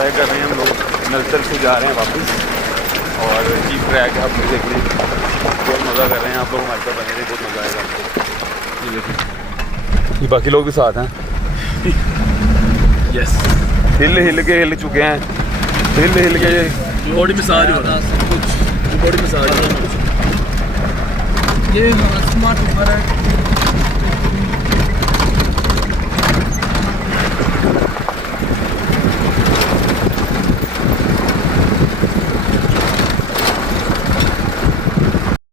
Enjoy कर रहे हैं हम लोग। नलतर से जा रहे हैं वापस और चीप ट्रैक आप लोग देख लें, बहुत मज़ा कर रहे हैं आप लोग। हमारे साथ बने रहे, बहुत मज़ा आएगा आपको। ये देखिए, ये बाकी लोग भी साथ हैं। यस, हिल चुके हैं, हिल के बॉडी मसाज हो रहा है, कुछ बॉडी मसाज हो रहा है। ये स्मार्ट ऊपर है।